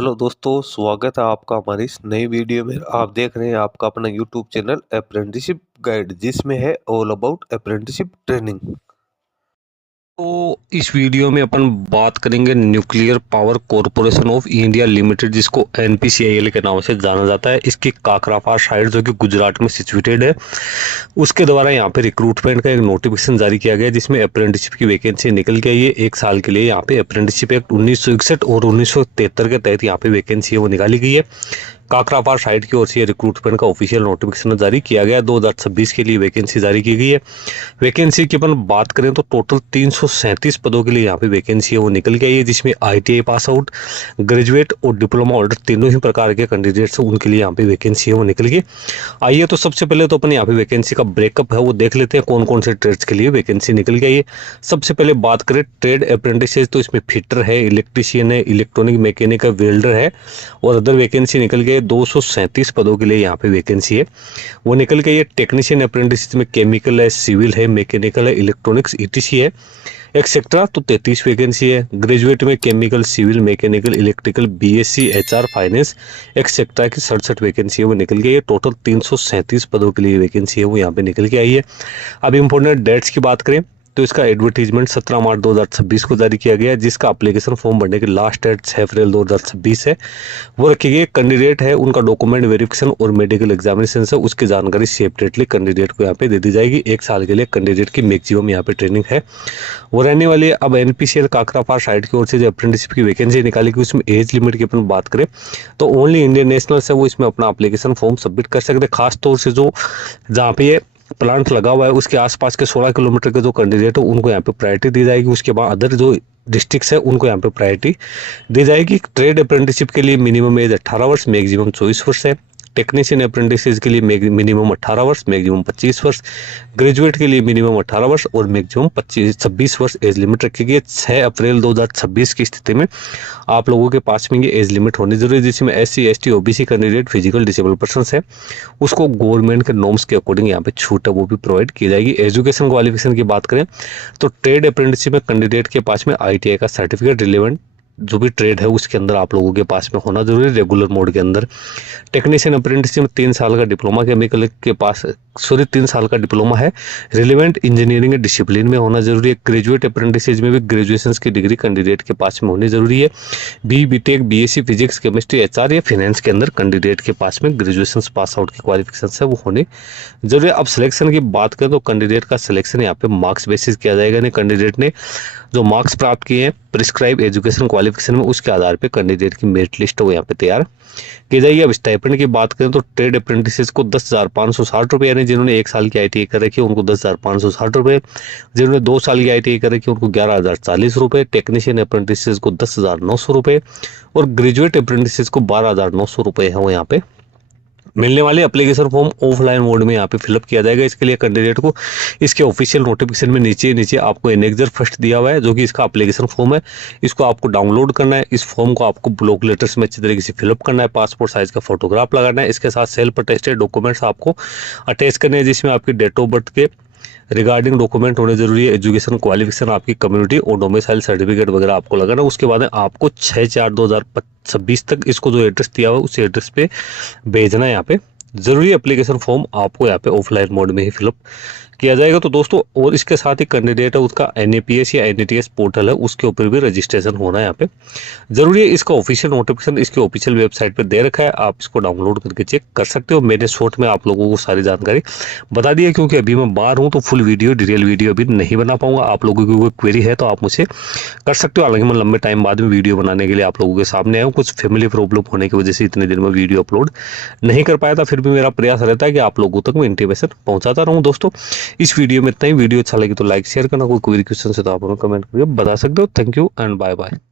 Hello दोस्तों, स्वागत है आपका हमारी इस नई वीडियो में। आप देख रहे हैं आपका अपना यूट्यूब चैनल अप्रेंटिसशिप गाइड, जिसमें है ऑल अबाउट अप्रेंटिसशिप ट्रेनिंग। तो इस वीडियो में अपन बात करेंगे nuclear power corporation of India limited, जिसको एनपीसीआईएल के नाम से जाना जाता है। इसकी काकरापार साइट जो कि गुजरात में सिचुएटेड है, उसके द्वारा यहाँ पे रिक्रूटमेंट का एक नोटिफिकेशन जारी किया गया है, जिसमें अप्रेंटिसशिप की वैकेंसी निकल के आई है 1 साल के लिए। यहाँ पे अप्रेंटिसशिप एक्ट 1961 और 1973 के तहत यहाँ पे वैकेंसी है वो निकाली गई है। काकरापार साइट की ओर से रिक्रूटमेंट का ऑफिशियल नोटिफिकेशन जारी किया गया। 2026 के लिए वैकेंसी जारी की गई है। वैकेंसी की अपन बात करें तो टोटल 337 पदों के लिए यहाँ पे वैकेंसी है वो निकल के आई है, जिसमें आईटीआई पास आउट, ग्रेजुएट और डिप्लोमा होल्डर तीनों ही प्रकार के कैंडिडेट्स हैं, उनके लिए यहाँ पे वैकेंसी है वो निकल गई। आइए तो सबसे पहले तो अपन यहाँ पे वैकेंसी का ब्रेकअप है वो देख लेते हैं, कौन कौन से ट्रेड्स के लिए वैकेंसी निकल के आई है। सबसे पहले बात करें ट्रेड अप्रेंटिसेस, तो इसमें फिटर है, इलेक्ट्रीशियन है, इलेक्ट्रॉनिक मैकेनिक है, वेल्डर है और अदर वैकेंसी निकल गई है। 237 पदों के लिए यहाँ पे वैकेंसी है वो निकल गई है। टेक्नीशियन अप्रेंटिस में केमिकल है, सिविल है, मैकेनिकल है, इलेक्ट्रॉनिक्स ईटीसी है, एक्सेट्रा, तो 33 वैकेंसी है। ग्रेजुएट में chemical, civil, mechanical, electrical, BSc, HR, finance, etcetera की 67 वैकेंसी है वो निकल गई है। टोटल 337 पदों के लिए वैकेंसी है वो यहाँ पे निकल के आई है। अब इंपॉर्टेंट डेट्स की बात करें तो इसका एडवर्टीजमेंट 17 मार्च 2026 को जारी किया गया है, जिसका एप्लीकेशन फॉर्म भरने की लास्ट डेट 6 अप्रैल 2026 है वो रखी गई। कैंडिडेट है उनका डॉक्यूमेंट वेरिफिकेशन और मेडिकल एग्जामिनेशन से उसकी जानकारी सेपरेटली कैंडिडेट को यहाँ पे दे दी जाएगी। 1 साल के लिए कैंडिडेट की मैक्सिमम यहाँ पे ट्रेनिंग है वो रहने वाली है। अब एनपीसीएल काकरापार साइट की ओर से जो अप्रेंटिसशिप की वैकेंसी निकाली गई, उसमें एज लिमिट की अपन बात करें तो ओनली इंडियन नेशनल्स है वो इसमें अपना एप्लीकेशन फॉर्म सबमिट कर सकते हैं। खासतौर से जो जहाँ पे ये प्लांट लगा हुआ है उसके आसपास के 16 किलोमीटर के जो कैंडिडेट है उनको यहाँ पे प्रायोरिटी दी जाएगी। उसके बाद अदर जो डिस्ट्रिक्ट्स है उनको यहाँ पे प्रायोरिटी दी जाएगी। ट्रेड अप्रेंटिसशिप के लिए मिनिमम एज 18 वर्ष, मैक्सिमम 24 वर्ष है। टेक्नीशियन अप्रेंटिसेस के लिए मिनिमम 18 वर्ष, मैक्सिमम 25 वर्ष। ग्रेजुएट के लिए मिनिमम 18 वर्ष और मैक्सिमम 26 वर्ष एज लिमिट रखी गई है। 6 अप्रैल 2026 की स्थिति में आप लोगों के पास में ये एज लिमिट होनी जरूरी है, जिसमें SC, ST, OBC candidate, physical disable person है, उसको गवर्नमेंट के नॉर्म्स के अकॉर्डिंग यहाँ पे छूट है वो भी प्रोवाइड की जाएगी। एजुकेशन क्वालिफिकेशन की बात करें तो ट्रेड अप्रेंटिसशिप में कैंडिडेट के पास में आईटीआई का सर्टिफिकेट रिलेवेंट जो भी ट्रेड है उसके अंदर आप लोगों के पास में होना जरूरी है, रेगुलर मोड के अंदर। टेक्नीशियन अप्रेंटिसशिप में 3 साल का डिप्लोमा केमिकल के पास 3 साल का डिप्लोमा है, रिलेवेंट इंजीनियरिंग डिसिप्लिन में होना जरूरी है। ग्रेजुएट अप्रेंटिसेज में भी ग्रेजुएशन की डिग्री कैंडिडेट के पास में होनी जरूरी है। BTech, BSc physics, chemistry, HR या फाइनेंस के अंदर कैंडिडेट के पास में ग्रेजुएशन पास आउट की क्वालिफिकेशन है वो होनी जरूरी है। अब सिलेक्शन की बात करें तो कैंडिडेट का सिलेक्शन यहाँ पे मार्क्स बेसिस किया जाएगा। कैंडिडेट ने जो मार्क्स प्राप्त किए हैं प्रिस्क्राइब एजुकेशन क्वालिफिकेशन में, उसके आधार पे कैंडिडेट की मेरिट लिस्ट वो यहाँ पे तैयार की जाएगी। अब स्टाइपेंड की बात करें तो ट्रेड अप्रेंटिसेस को 10,560 रुपये, यानी जिन्होंने 1 साल की आईटीआई कर रखी है उनको 10,560 रुपये, जिन्होंने 2 साल की आईटीआई कर रखी है उनको 11,040 रुपये, टेक्नीशियन अप्रेंटिसेस को 10,900 रुपये और ग्रेजुएट अप्रेंटिसेस को 12,900 रुपये है वो यहाँ पे मिलने वाले। एप्लीकेशन फॉर्म ऑफलाइन मोड में यहाँ पे फिलअप किया जाएगा। इसके लिए कैंडिडेट को इसके ऑफिशियल नोटिफिकेशन में नीचे आपको एनेक्सर फर्स्ट दिया हुआ है जो कि इसका एप्लीकेशन फॉर्म है, इसको आपको डाउनलोड करना है। इस फॉर्म को आपको ब्लॉक लेटर्स में अच्छी तरीके से फिलअप करना है, पासपोर्ट साइज का फोटोग्राफ लगाना है, इसके साथ सेल्फ अटेस्टेड डॉक्यूमेंट्स आपको अटैच करने हैं, जिसमें आपकी डेट ऑफ बर्थ के रिगार्डिंग डॉक्यूमेंट होने जरूरी है, एजुकेशन क्वालिफिकेशन, आपकी कम्युनिटी और डोमिसाइल सर्टिफिकेट वगैरह आपको लगाना है। उसके बाद आपको 6/4/2026 तक इसको जो एड्रेस दिया हुआ है उस एड्रेस पे भेजना है। यहाँ पे जरूरी एप्लीकेशन फॉर्म आपको यहाँ पे ऑफलाइन मोड में ही फिलअप किया जाएगा। तो दोस्तों और इसके साथ ही कैंडिडेट है उसका एनएपीएस या एनईटीएस पोर्टल है उसके ऊपर भी रजिस्ट्रेशन होना है यहाँ पे जरूरी है। इसका ऑफिशियल नोटिफिकेशन इसके ऑफिशियल वेबसाइट पे दे रखा है, आप इसको डाउनलोड करके चेक कर सकते हो। मैंने शॉर्ट में आप लोगों को सारी जानकारी बता दी है, क्योंकि अभी मैं बाहर हूँ तो फुल वीडियो डिटेल वीडियो अभी नहीं बना पाऊंगा। आप लोगों की कोई क्वेरी है तो आप मुझसे कर सकते हो। हालांकि मैं लंबे टाइम बाद में वीडियो बनाने के लिए आप लोगों के सामने आया हूँ, कुछ फैमिली प्रॉब्लम होने की वजह से इतने दिन में वीडियो अपलोड नहीं कर पाया था, फिर भी मेरा प्रयास रहता है कि आप लोगों तक मैं इंटीमेशन पहुंचाता रहूं। दोस्तों इस वीडियो में इतना ही। वीडियो अच्छा लगे तो लाइक शेयर करना, कोई क्वेरी क्वेश्चन है तो आप हमें कमेंट करके बता सकते हो। Thank you and bye bye.